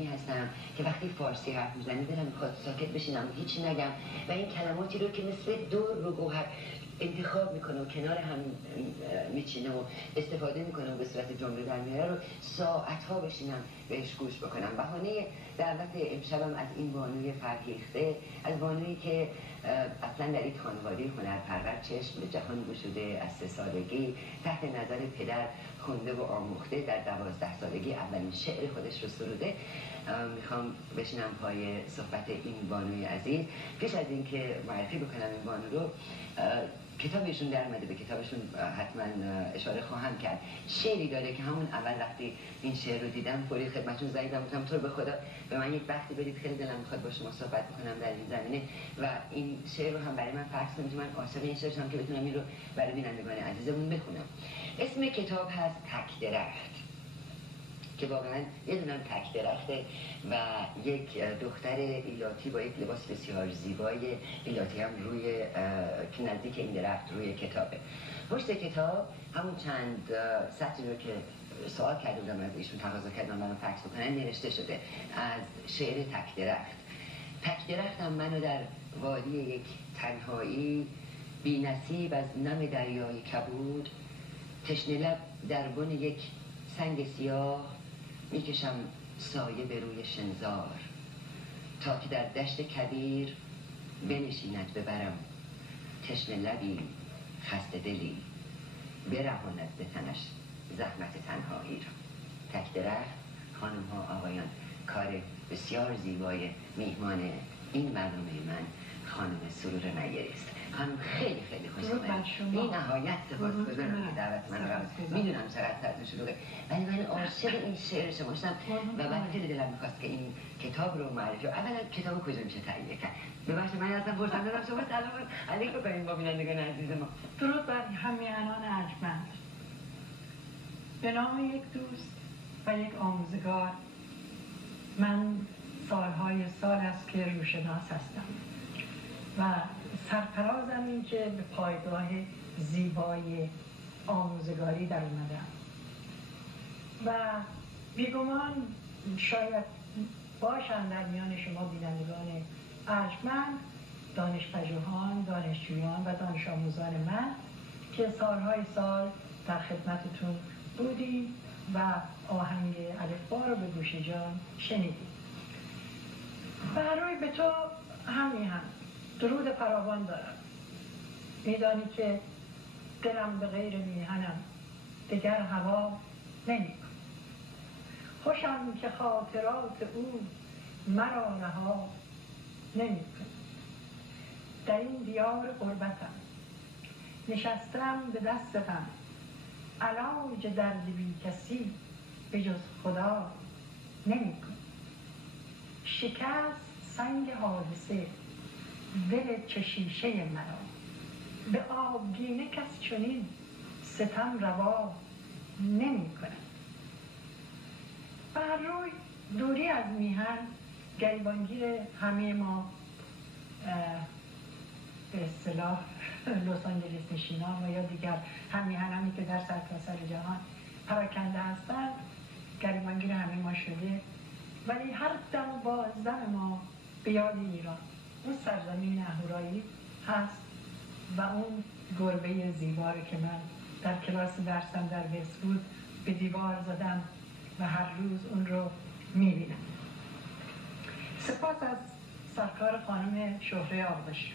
هستم که وقتی فارسی حرف میزنی دلم میخواد ساکت بشینم و هیچی نگم و این کلماتی رو که مثل دور رو گوهر انتخاب میکنه و کنار هم میچینه و استفاده میکنه و به صورت جمله در میاره رو ساعتها بشینم بهش گوش بکنم. بهانه دعوت امشبم از این بانوی فرهیخته، از بانویی که اصلا در این خانواده هنرپرور چشم به جهان گشوده، از 3 سالگی تحت نظر پدر خونده و آموخته، در 12 سالگی اولین شعر خودش رو سروده. میخوام بشینم پای صحبت این بانوی عزیز. پیش از اینکه معرفی بکنم این بانو رو، کتابشون در اومده، به کتابشون حتما اشاره خواهم کرد. شعری داره که همون اول وقتی این شعر رو دیدم فوری خدمتتون زنگ گفتم تو رو به خدا به من یک وقتی بدید، خیلی دلم میخواد با شما صحبت بکنم در این زمینه و این شعر رو هم برای من فکس کنید. من عاشق این شعرم که بتونم این رو برای بینندگان عزیزمون بخونم. اسم کتاب هست تک درخت، که واقعا یه دونم تک درخته و یک دختر ایلاتی با یک لباس بسیار زیبای ایلاتی هم روی که نزدیک این درخت روی کتابه. پشت کتاب همون چند سطری رو که سوال کرده بودم از ایشون، تقاضا کردم منو فکس بکنن، نوشته شده از شعر تک درخت. تک درختم منو در وادی یک تنهایی، بی نصیب از نم دریای کبود، تشنه لب در بن یک سنگ سیاه، میکشم سایه به روی شنزار، تا که در دشت کبیر بنشیند ببرم تشنه لبی خسته دلی، برهاند ز تنش زحمت تنهایی را. تک درخت، خانم ها آقایان، کار بسیار زیبای میهمان این برنامه من خانم سرور نیری است. خانم خیلی خیلی خوش آمدید. بی نهایت سپاسگزارم که دعوت من رو میدونم چقدر سرتون شلوغه، ولی من عاشق این شعر شما شدم و بعد خیلی دلم میخواست که این کتاب رو معرفی. اولا کتاب کجا میشه تهیه کرد؟ ببخشید من اصلا فرصت ندارم شما سلام علیک بکنیم با بینندگان عزیز ما. درود بر همیهنان ارجمند. به نام یک دوست و یک آموزگار، من سالهای سال است که روشناس هستم و سرفرازم این که به پایگاه زیبای آموزگاری در اومدم و بیگمان شاید باشن در میان شما بینندگان ارجمند دانش‌پژوهان، دانشجویان و دانش آموزان من که سالهای سال در خدمتتون بودیم و آهنگ الفبا رو به گوش جان شنیدیم. برای به تو همین هم درود فراوان دارم. میدانی که دلم به غیر میهنم دگر هوا نمی کن. خوشم که خاطرات او مرا رها نمی کن. در این دیار غربتم نشستم به دست غم، علاج درد بی کسی به جز خدا نمی کن. شکست سنگ حادثه دل چشیشه مرا، به آبگینه کس چنین ستم روا نمی کند. بر روی دوری از میهن گریبانگیر همه ما به اصطلاح لس آنجلس نشینان و یا دیگر هم میهنانی که در سرتاسر جهان پراکنده هستند گریبانگیر همه ما شده، ولی هر دم و بازدم ما به یاد ایران، اون سرزمین اهورایی هست و اون گربه زیبا که من در کلاس درسم در وست‌وود به دیوار زدم و هر روز اون رو میبینم. سپاس از سرکار خانم شهره آغوش،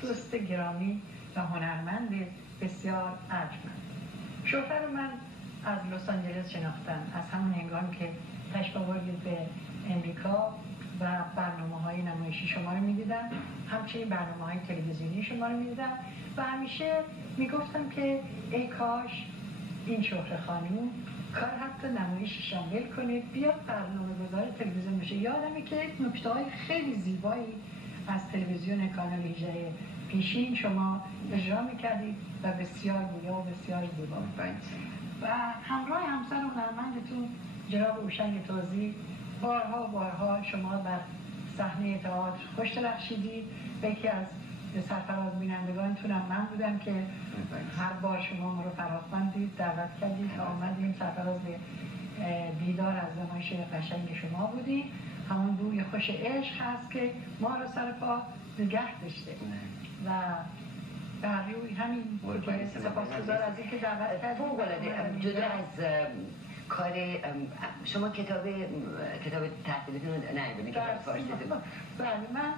دوست گرامی و هنرمند بسیار ارجمند. شهره رو من از لس آنجلس شناختم، از همون هنگام که تشریف آوردید به امریکا و برنامه‌های نمایشی شما رو می‌دیدم، همچنین برنامه‌های تلویزیونی شما رو می‌دیدم و همیشه میگفتم که ای کاش این شهره خانم کار حتی نمایشش هم ول کنه بیاد برنامه‌گذار تلویزیون بشه. یادمه که نکته‌های خیلی زیبایی از تلویزیون کانال 18 پیشین شما اجرا می‌کردید و بسیار گویا و بسیار زیبا و همراه همسر و هنرمندتون جناب هوشنگ توزی بارها شما در صحنه تئاتر خوش درخشیدید. یکی از سرفراز بینندگانتونم من بودم که هر بار شما ما رو فراخواندید، دعوت کردید و آمدیم سرفراز به بیدار از نمایش قشنگ شما بودیم. همون بوی خوش عشق هست که ما رو سر پا نگه داشته و در روی همین سپاسگزار از اینکه دعوت کردید. فوق‌العاده. جدا از کار شما کتاب تحصیلیتون رو نمیدونی که فارسی بله، من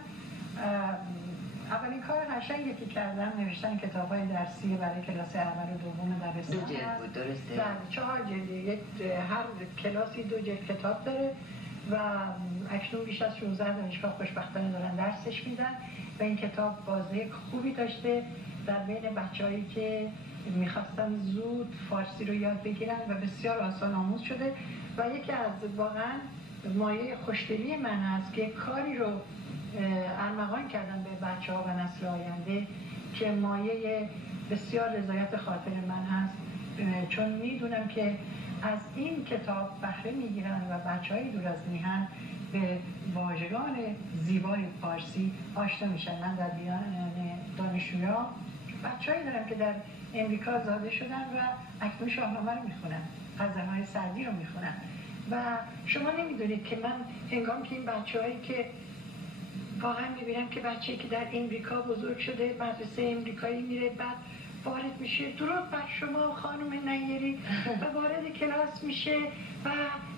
اولین کار قشنگی که کردم نوشتن کتاب‌های درسی برای کلاس اول و دوم دبستان. 2 جلد بود، درسته؟ بله، 4 جلد. هر کلاسی 2 جلد کتاب داره و اکنون بیش از 16 دانشگاه خوشبختانه دارن درسش میدن و این کتاب بازه خوبی داشته در بین بچه‌هایی که میخواستن زود فارسی رو یاد بگیرن و بسیار آسان آموز شده و یکی از واقعا مایه خوشدلی من هست که کاری رو ارمغان کردن به بچه‌ها و نسل آینده که مایه بسیار رضایت خاطر من هست، چون میدونم که از این کتاب بهره میگیرن و بچه‌های دور از میهن به واژگان زیبای فارسی آشنا میشن. من در بیان دانشجویان بچه‌هایی دارم که در امریکا زاده شدن و اکنون شاهنامه رو میخونن، غزل‌های سعدی رو میخونن و شما نمیدونید که من هنگام که این بچه‌هایی که واقعا میبینم که بچه‌ای که در امریکا بزرگ شده مدرسه امریکایی میره بعد وارد میشه، درود بر شما خانم نیری و وارد کلاس میشه و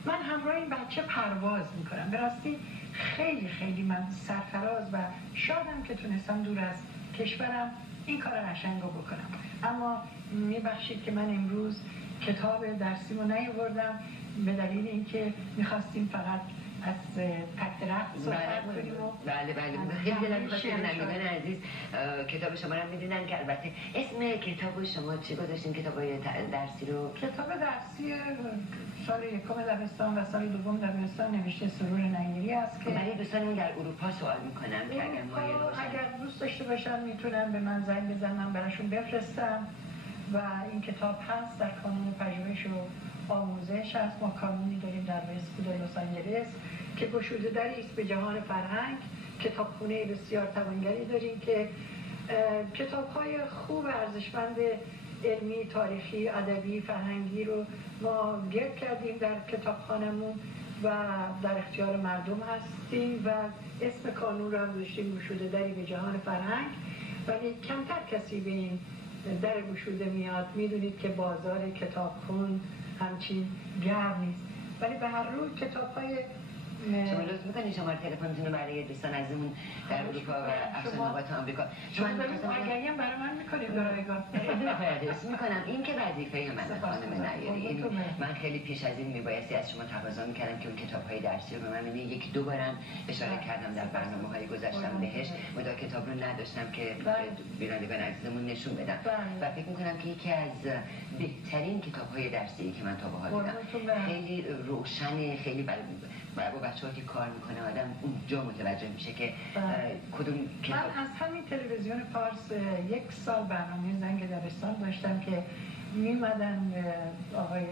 من همراه این بچه پرواز میکنم. به راستی خیلی خیلی من سرفراز و شادم که تونستم دور از کشورم این کار قشنگ رو بکنم. اما میبخشید که من امروز کتاب درسیمو نیاوردم به دلیل اینکه میخواستیم فقط از تک درخت صحبت کنیم. بله خیلی دلم می‌خواد که بینندگان عزیز کتاب شما رو می‌دونن که البته اسم کتاب شما چی گذاشتین؟ کتاب‌های درسی رو؟ کتاب درسی سال یکم دبستان و سال دوم دبستان نوشته سرور نیری است که برای دوستانمون در اروپا سوال می‌کنم که اگر مایل باشن اگر دوست داشته باشن میتونن به من زنگ بزنن براشون بفرستم و این کتاب هست در کانون پژوهش و آموزش است. ما کانونی داریم در اسکول لس آنجلس که گشوده دری است به جهان فرهنگ. کتابخونه بسیار توانگری داریم که کتاب‌های خوب ارزشمند علمی، تاریخی، ادبی، فرهنگی رو ما گرد کردیم در کتابخانه‌مون و در اختیار مردم هستیم و اسم کانون رو هم گذاشتیم گشوده دری به جهان فرهنگ. ولی کمتر کسی به این در گشوده میاد. میدونید که بازار کتابخون همچین گرم نیست، ولی به هر روی کتاب‌های شما لطف می‌کنید شماره تلفنتون رو برای دوستان عزیزمون در اروپا و اقصانقاط آمریکا شما آگهی هم برای من می‌کنید برایگاه درست می‌کنم. این که وظیفه منه خانم نیری. من خیلی پیش از این میبایستی از شما تقاضا می‌کردم که اون کتاب‌های درسی رو به من یکی دو بارم اشاره کردم در برنامه‌های گذشتم بهش، مدام کتاب رو نداشتم که بینندگان عزیزمون نشون بدم و فکر می‌کنم که یکی از بهترین کتاب‌های درسی که من تا به حال دیدم، خیلی روشن، خیلی برای بچه‌ها که کار میکنه آدم اونجا متوجه میشه که کدوم کتاب. من از همین تلویزیون پارس 1 سال برنامه زنگ دبستان داشتم که میمدن آقای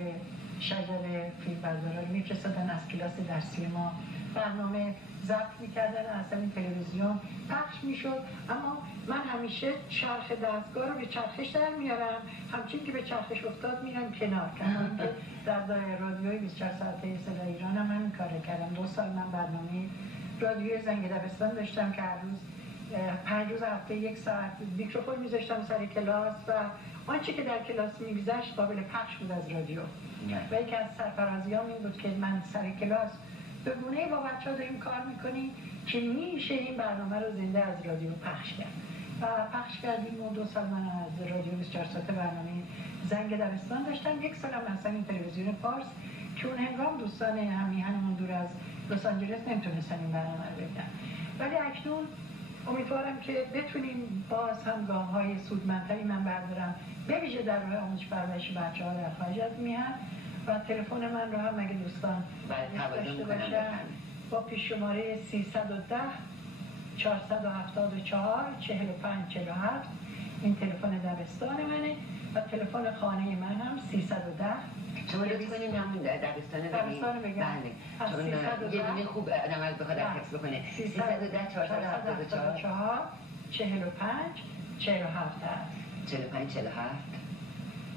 شجر فیلمبردارا رو میفرستادن از کلاس درسی ما برنامه ضبط میکردن از همین تلویزیون پخش میشد. اما من همیشه چرخ دستگاه رو به چرخش در میارم، همچین که به چرخش افتاد میرم کنار. کمان که در رادیوی 24 ساعته صدای ایران هم همین کار کردم. 2 سال من برنامه رادیوی زنگ دبستان داشتم که هر روز 5 روز هفته 1 ساعت میکروفون میذاشتم سر کلاس و آنچه که در کلاس میگذشت قابل پخش بود از رادیو. و یکی از سرفرازیام این بود که من سر کلاس به گونه‌ای با بچه‌ها داریم کار میکنیم که میشه این برنامه رو زنده از رادیو پخش کرد و پخش کردیم. و 2 سال من از رادیو 24 ساعته برنامه زنگ دبستان داشتم. 1 سالم از این تلویزیون پارس که اون هنگام دوستان همیهنمون دور از لس آنجلس نمیتونستن این برنامه رو ببینن، ولی اکنون امیدوارم که بتونیم باز هم گام‌های سودمندتری من بردارم به ویژه در راه آموزش پرورش بچه‌ها در خارج از میهن و تلفن من رو هم اگه دوستان داشته باشن با پیش شماره 310 474 45 47 این تلفن دبستان منه و تلفن خانه من هم 310. شما لطف کنید همون دبستان بگم. بله چون یه دونه خوب آدم بخواد تکس بکنه. 310 474 45 47 45 47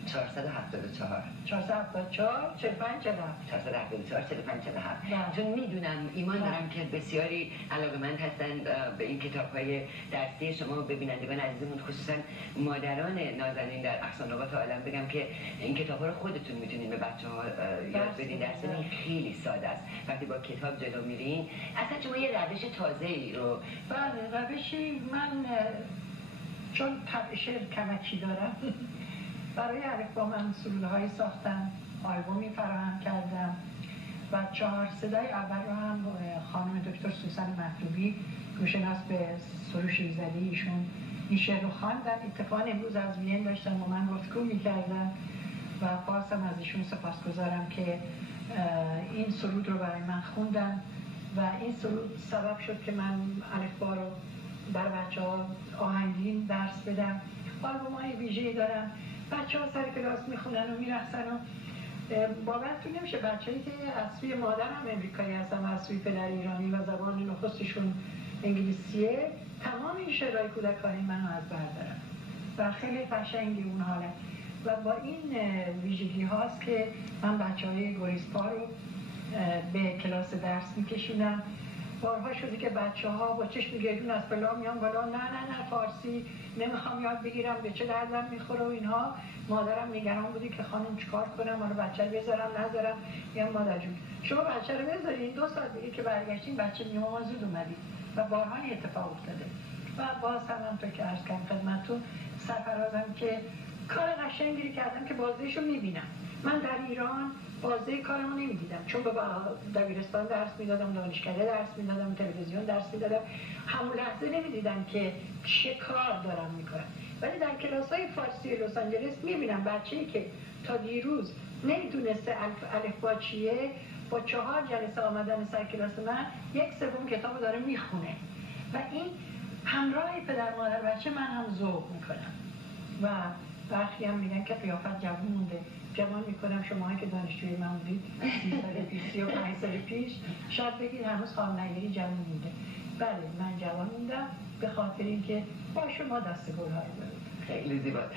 474 474 45 47 474 45 47 چون میدونم ایمان دارم که بسیاری علاقه‌مند هستند به این کتاب‌های درسی شما. ببینندگان عزیزمون خصوصا مادران نازنین در اقصان‌نقاط عالم بگم که این کتاب‌ها رو خودتون میتونین به بچه‌ها یاد بدین. درس خیلی ساده است. وقتی با کتاب جلو میرین اصلا شما یه روش تازه‌ای رو روشی من چون طبع شعر کمکی دارم برای الفبا من سرودهایی ساختم، آلبومی فراهم کردم و 4 صدای اول رو هم خانم دکتر سوسن مطلوبی گوشناس به سروش ایزدی ایشون این شعر رو خواندن. اتفاقا امروز از وین داشتم و من گفتگو می‌کردم و بازم از ایشون سپاسگزارم که این سرود رو برای من خوندن و این سرود سبب شد که من الفبا رو بر بچه‌ها آهنگین درس بدم. آلبوم‌های ویژه‌ای دارم، بچه‌ها سر کلاس میخونن و میرقصن و باورتون نمیشه بچه‌ای که از سوی مادرم امریکایی هستن و از سوی پدر ایرانی و زبان نخستشون انگلیسیه، تمام این شعرهای کودکانه منو از بر دارن و خیلی قشنگی اون حاله و با این ویژگی هاست که من بچه‌های گریزپا رو به کلاس درس میکشونم. بارها شده که بچه‌ها با چشم گردون از بالا میان بالا، نه فارسی نمیخوام یاد بگیرم، به چه دردم میخوره و اینها. مادرم نگران بودی که خانم چیکار کنم، حالا بچه رو بذارم نذارم. میگم مادر جون شما بچه رو بذارین 2 ساعت دیگه که برگشتین بچه میگه مامان زود اومدید و بارها این اتفاق افتاده. و باز هم تو که عرض کردم خدمتتون سرفرازم که کار قشنگی کردم که بازدهشو میبینم. من در ایران بازده کارمو نمیدیدم چون به دبیرستان درس میدادم، دانشکده درس میدادم، تلویزیون درس میدادم، همون لحظه نمیدیدم که چه کار دارم میکنم. ولی در کلاس‌های فارسی لس آنجلس میبینم بچه‌ای که تا دیروز نمیدونسته الفبا چیه، با 4 جلسه آمدن سر کلاس من 1/3 کتابو داره میخونه و این همراه پدر مادر بچه من هم ذوق میکنم و برخی هم میگن که قیافت جوان مونده. جوان میکنم شما که دانشجوی من بودید 30 سال پیش 35 سال پیش شاید بگید هنوز خانم نگیری جوان مونده. بله من جوان موندم به خاطر اینکه با شما دست گل ها رو برود. خیلی زیباد.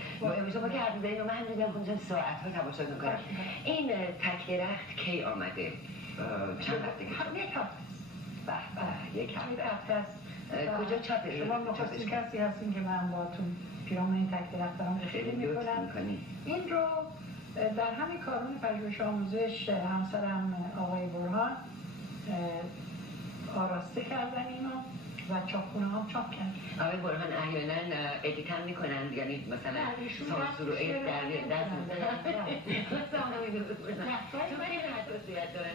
شما که حرف زدین من دیدم اونجا ساعت‌ها تماشا می‌کنم. این تک درخت کی آمده؟ چند وقته که یک هفته یک هفته است. کجا چاپه؟ شما نخستین کسی هستین که من باهاتون پیرامون این تک درخت دارم خیلی میکنم. این رو در همین کارون پژوهش آموزش همسرم آقای برهان آراسته کردن اینو و چاپخونه هم چاپ کردن. آقای برهان احیانا ادیت هم میکنن، یعنی مثلا سانسور و ایت در دست میزنن. چون خیلی حساسیت دارن.